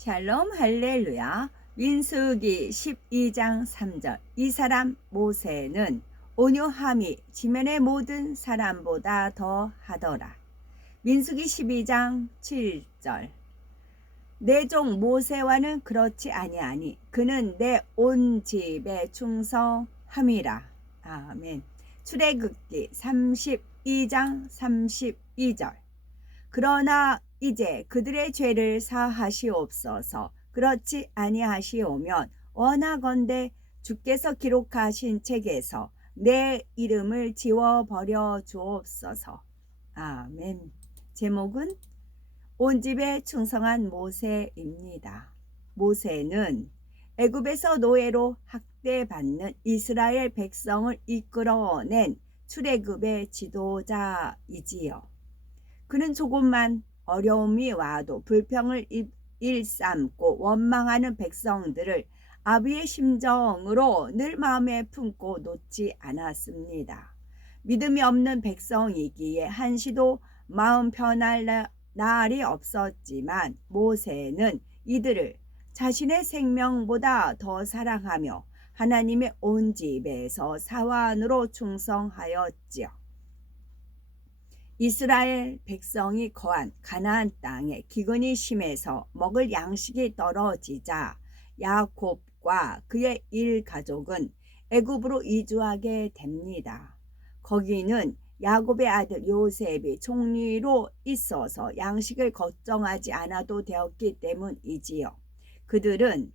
샬롬 할렐루야. 민수기 12장 3절. 이 사람 모세는 온유함이 지면의 모든 사람보다 더 하더라. 민수기 12장 7절. 내 종 모세와는 그렇지 아니하니 그는 내 온 집에 충성함이라. 아멘. 출애굽기 32장 32절. 그러나 이제 그들의 죄를 사하시옵소서. 그렇지 아니하시오면 원하건대 주께서 기록하신 책에서 내 이름을 지워버려 주옵소서. 아멘. 제목은 온 집에 충성한 모세입니다. 모세는 애굽에서 노예로 학대받는 이스라엘 백성을 이끌어낸 출애굽의 지도자이지요. 그는 조금만 어려움이 와도 불평을 일삼고 원망하는 백성들을 아비의 심정으로 늘 마음에 품고 놓지 않았습니다. 믿음이 없는 백성이기에 한시도 마음 편할 날이 없었지만 모세는 이들을 자신의 생명보다 더 사랑하며 하나님의 온 집에서 사환으로 충성하였지요. 이스라엘 백성이 거한 가나안 땅에 기근이 심해서 먹을 양식이 떨어지자 야곱과 그의 일가족은 애굽으로 이주하게 됩니다. 거기는 야곱의 아들 요셉이 총리로 있어서 양식을 걱정하지 않아도 되었기 때문이지요. 그들은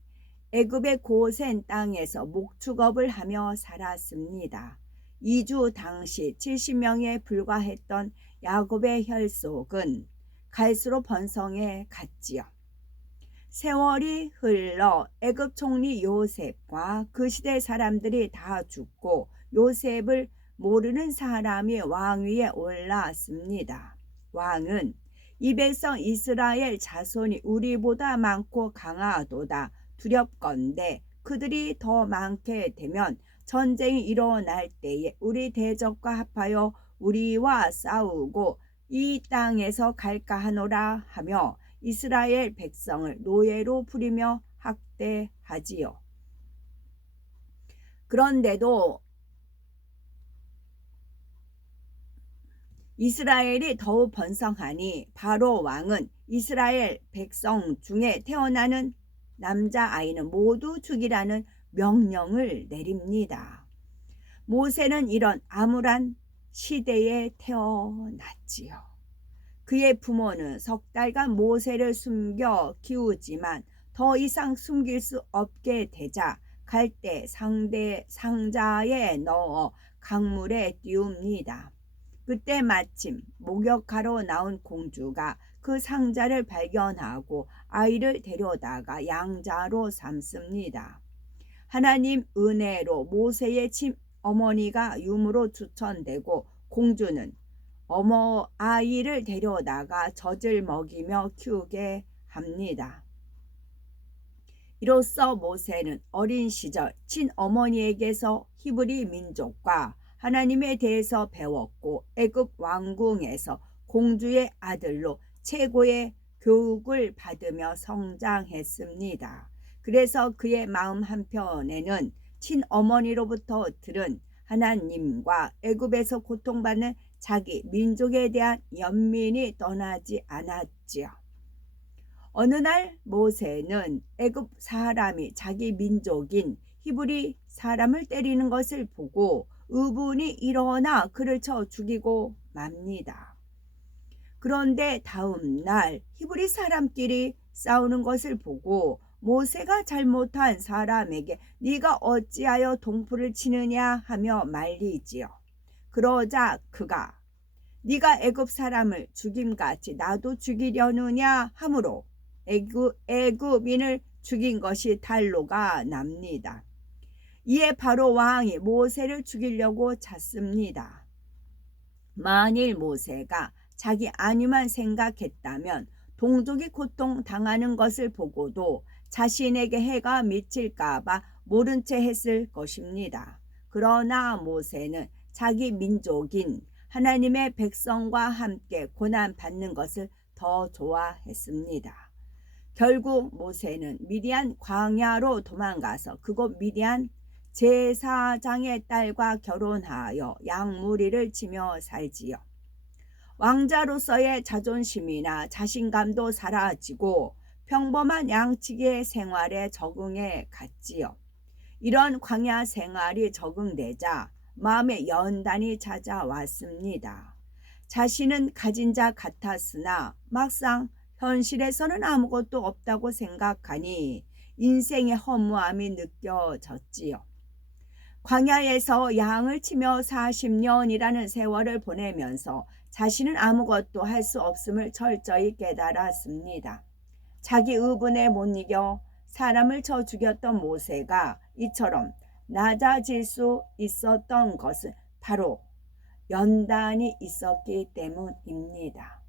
애굽의 고센 땅에서 목축업을 하며 살았습니다. 이주 당시 70명에 불과했던 야곱의 혈속은 갈수록 번성해 갔지요. 세월이 흘러 애굽 총리 요셉과 그 시대 사람들이 다 죽고 요셉을 모르는 사람이 왕위에 올랐습니다. 왕은 이 백성 이스라엘 자손이 우리보다 많고 강하도다 두렵건대 그들이 더 많게 되면 전쟁이 일어날 때에 우리 대적과 합하여 우리와 싸우고 이 땅에서 갈까 하노라 하며 이스라엘 백성을 노예로 부리며 학대하지요. 그런데도 이스라엘이 더욱 번성하니 바로 왕은 이스라엘 백성 중에 태어나는 남자아이는 모두 죽이라는 명령을 내립니다. 모세는 이런 암울한 시대에 태어났지요. 그의 부모는 석 달간 모세를 숨겨 키우지만 더 이상 숨길 수 없게 되자 갈대 상자에 넣어 강물에 띄웁니다. 그때 마침 목욕하러 나온 공주가 그 상자를 발견하고 아이를 데려다가 양자로 삼습니다. 하나님 은혜로 모세의 친어머니가 유무로 추천되고 공주는 아이를 데려다가 젖을 먹이며 키우게 합니다. 이로써 모세는 어린 시절 친어머니에게서 히브리 민족과 하나님에 대해서 배웠고 애굽 왕궁에서 공주의 아들로 최고의 교육을 받으며 성장했습니다. 그래서 그의 마음 한편에는 친어머니로부터 들은 하나님과 애굽에서 고통받는 자기 민족에 대한 연민이 떠나지 않았지요. 어느 날 모세는 애굽 사람이 자기 민족인 히브리 사람을 때리는 것을 보고 의분이 일어나 그를 쳐 죽이고 맙니다. 그런데 다음 날 히브리 사람끼리 싸우는 것을 보고 모세가 잘못한 사람에게 네가 어찌하여 동풀을 치느냐 하며 말리지요. 그러자 그가 네가 애굽 사람을 죽임같이 나도 죽이려느냐 하므로 애굽인을 죽인 것이 단로가 납니다. 이에 바로 왕이 모세를 죽이려고 잤습니다. 만일 모세가 자기 안위만 생각했다면 동족이 고통당하는 것을 보고도 자신에게 해가 미칠까봐 모른 채 했을 것입니다. 그러나 모세는 자기 민족인 하나님의 백성과 함께 고난받는 것을 더 좋아했습니다. 결국 모세는 미디안 광야로 도망가서 그곳 미디안 제사장의 딸과 결혼하여 양무리를 치며 살지요. 왕자로서의 자존심이나 자신감도 사라지고 평범한 양치기의 생활에 적응해 갔지요. 이런 광야 생활이 적응되자 마음의 연단이 찾아왔습니다. 자신은 가진 자 같았으나 막상 현실에서는 아무것도 없다고 생각하니 인생의 허무함이 느껴졌지요. 광야에서 양을 치며 40년이라는 세월을 보내면서 자신은 아무것도 할 수 없음을 철저히 깨달았습니다. 자기 의분에 못 이겨 사람을 쳐 죽였던 모세가 이처럼 낮아질 수 있었던 것은 바로 연단이 있었기 때문입니다.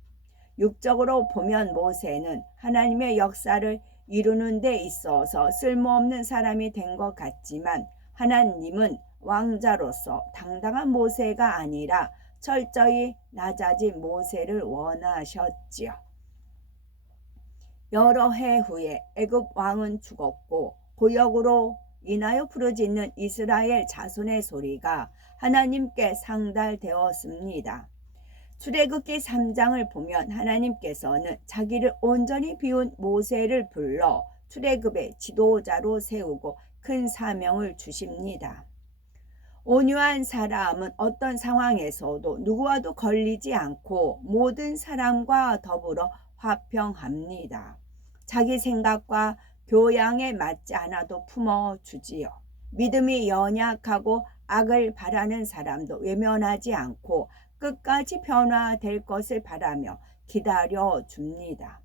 육적으로 보면 모세는 하나님의 역사를 이루는 데 있어서 쓸모없는 사람이 된 것 같지만 하나님은 왕자로서 당당한 모세가 아니라 철저히 낮아진 모세를 원하셨지요. 여러 해 후에 애굽 왕은 죽었고 고역으로 인하여 부르짖는 이스라엘 자손의 소리가 하나님께 상달되었습니다. 출애굽기 3장을 보면 하나님께서는 자기를 온전히 비운 모세를 불러 출애굽의 지도자로 세우고 큰 사명을 주십니다. 온유한 사람은 어떤 상황에서도 누구와도 걸리지 않고 모든 사람과 더불어 화평합니다. 자기 생각과 교양에 맞지 않아도 품어주지요. 믿음이 연약하고 악을 바라는 사람도 외면하지 않고 끝까지 변화될 것을 바라며 기다려줍니다.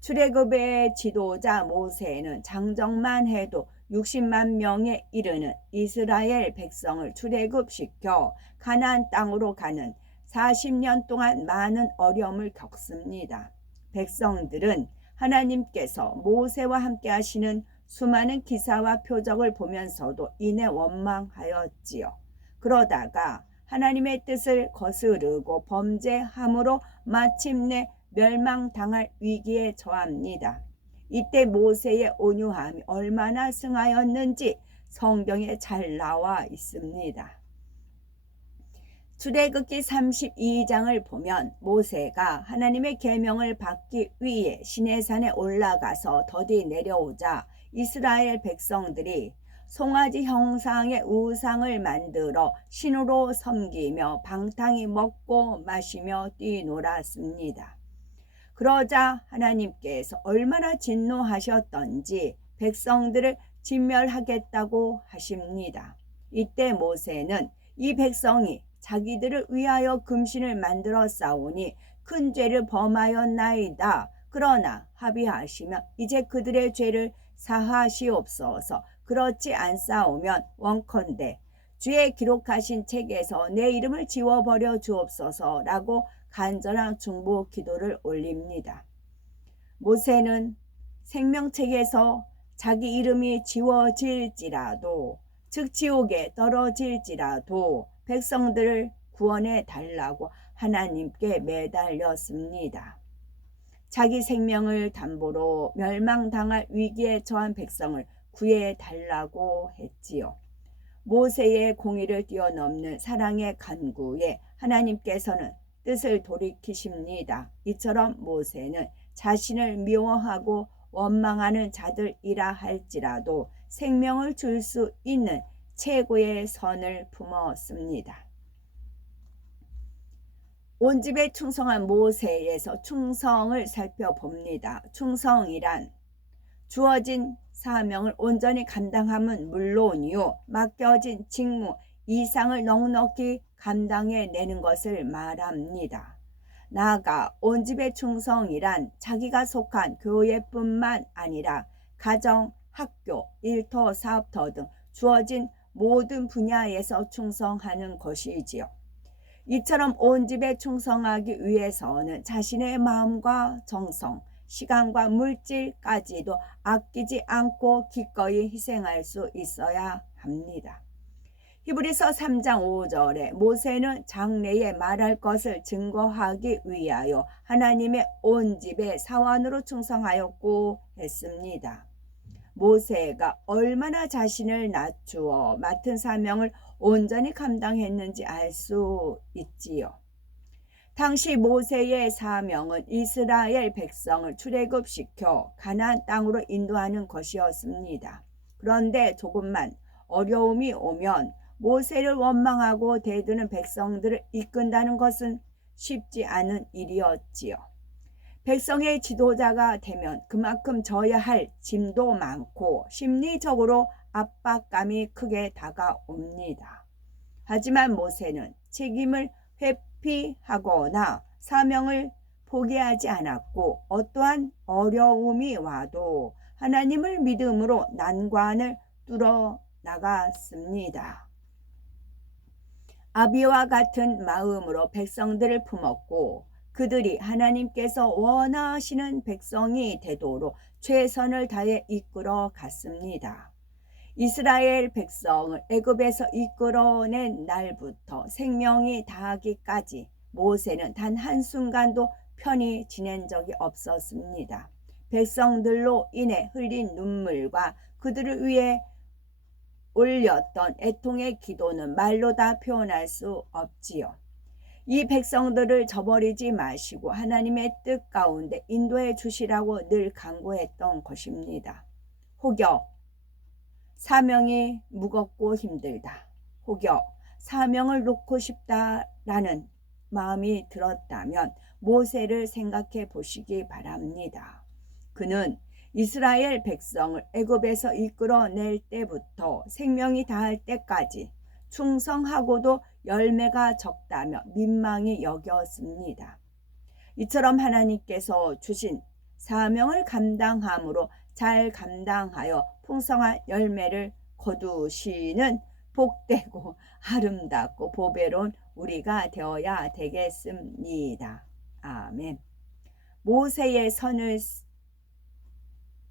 출애굽의 지도자 모세는 장정만 해도 60만 명에 이르는 이스라엘 백성을 출애굽시켜 가나안 땅으로 가는 40년 동안 많은 어려움을 겪습니다. 백성들은 하나님께서 모세와 함께 하시는 수많은 기사와 표적을 보면서도 이내 원망하였지요. 그러다가 하나님의 뜻을 거스르고 범죄함으로 마침내 멸망당할 위기에 처합니다. 이때 모세의 온유함이 얼마나 승하였는지 성경에 잘 나와 있습니다. 출애굽기 32장을 보면 모세가 하나님의 계명을 받기 위해 시내산에 올라가서 더디 내려오자 이스라엘 백성들이 송아지 형상의 우상을 만들어 신으로 섬기며 방탕히 먹고 마시며 뛰놀았습니다. 그러자 하나님께서 얼마나 진노하셨던지 백성들을 진멸하겠다고 하십니다. 이때 모세는 이 백성이 자기들을 위하여 금신을 만들어 싸우니 큰 죄를 범하였나이다. 그러나 합의하시며 이제 그들의 죄를 사하시옵소서. 그렇지 않사오면 원컨대 주의 기록하신 책에서 내 이름을 지워버려 주옵소서라고 간절한 중보 기도를 올립니다. 모세는 생명책에서 자기 이름이 지워질지라도 즉 지옥에 떨어질지라도 백성들을 구원해 달라고 하나님께 매달렸습니다. 자기 생명을 담보로 멸망당할 위기에 처한 백성을 구해 달라고 했지요. 모세의 공의를 뛰어넘는 사랑의 간구에 하나님께서는 뜻을 돌이키십니다. 이처럼 모세는 자신을 미워하고 원망하는 자들이라 할지라도 생명을 줄 수 있는 최고의 선을 품었습니다. 온 집에 충성한 모세에서 충성을 살펴봅니다. 충성이란 주어진 사명을 온전히 감당함은 물론이요 맡겨진 직무 이상을 넉넉히 감당해내는 것을 말합니다. 나아가 온 집의 충성이란 자기가 속한 교회뿐만 아니라 가정, 학교, 일터, 사업터 등 주어진 모든 분야에서 충성하는 것이지요. 이처럼 온 집에 충성하기 위해서는 자신의 마음과 정성, 시간과 물질까지도 아끼지 않고 기꺼이 희생할 수 있어야 합니다. 히브리서 3장 5절에 모세는 장래에 말할 것을 증거하기 위하여 하나님의 온 집에 사원으로 충성하였고 했습니다. 모세가 얼마나 자신을 낮추어 맡은 사명을 온전히 감당했는지 알 수 있지요. 당시 모세의 사명은 이스라엘 백성을 출애굽시켜 가나안 땅으로 인도하는 것이었습니다. 그런데 조금만 어려움이 오면 모세를 원망하고 대드는 백성들을 이끈다는 것은 쉽지 않은 일이었지요. 백성의 지도자가 되면 그만큼 져야 할 짐도 많고 심리적으로 압박감이 크게 다가옵니다. 하지만 모세는 책임을 회피하거나 사명을 포기하지 않았고 어떠한 어려움이 와도 하나님을 믿음으로 난관을 뚫어 나갔습니다. 아비와 같은 마음으로 백성들을 품었고 그들이 하나님께서 원하시는 백성이 되도록 최선을 다해 이끌어 갔습니다. 이스라엘 백성을 애굽에서 이끌어낸 날부터 생명이 다하기까지 모세는 단 한순간도 편히 지낸 적이 없었습니다. 백성들로 인해 흘린 눈물과 그들을 위해 올렸던 애통의 기도는 말로 다 표현할 수 없지요. 이 백성들을 저버리지 마시고 하나님의 뜻 가운데 인도해 주시라고 늘 간구했던 것입니다. 혹여 사명이 무겁고 힘들다. 혹여 사명을 놓고 싶다라는 마음이 들었다면 모세를 생각해 보시기 바랍니다. 그는 이스라엘 백성을 애굽에서 이끌어낼 때부터 생명이 다할 때까지 충성하고도 열매가 적다며 민망히 여겼습니다. 이처럼 하나님께서 주신 사명을 감당함으로 잘 감당하여 풍성한 열매를 거두시는 복되고 아름답고 보배로운 우리가 되어야 되겠습니다. 아멘. 모세의 선을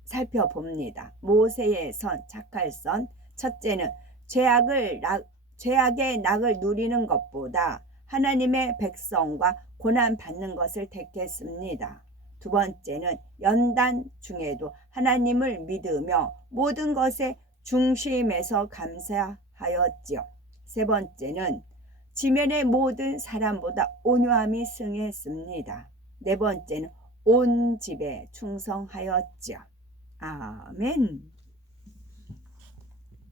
살펴봅니다. 모세의 선, 착할 선. 첫째는 죄악의 낙을 누리는 것보다 하나님의 백성과 고난받는 것을 택했습니다. 두 번째는 연단 중에도 하나님을 믿으며 모든 것의 중심에서 감사하였지요. 세 번째는 지면의 모든 사람보다 온유함이 승했습니다. 네 번째는 온 집에 충성하였지요. 아멘.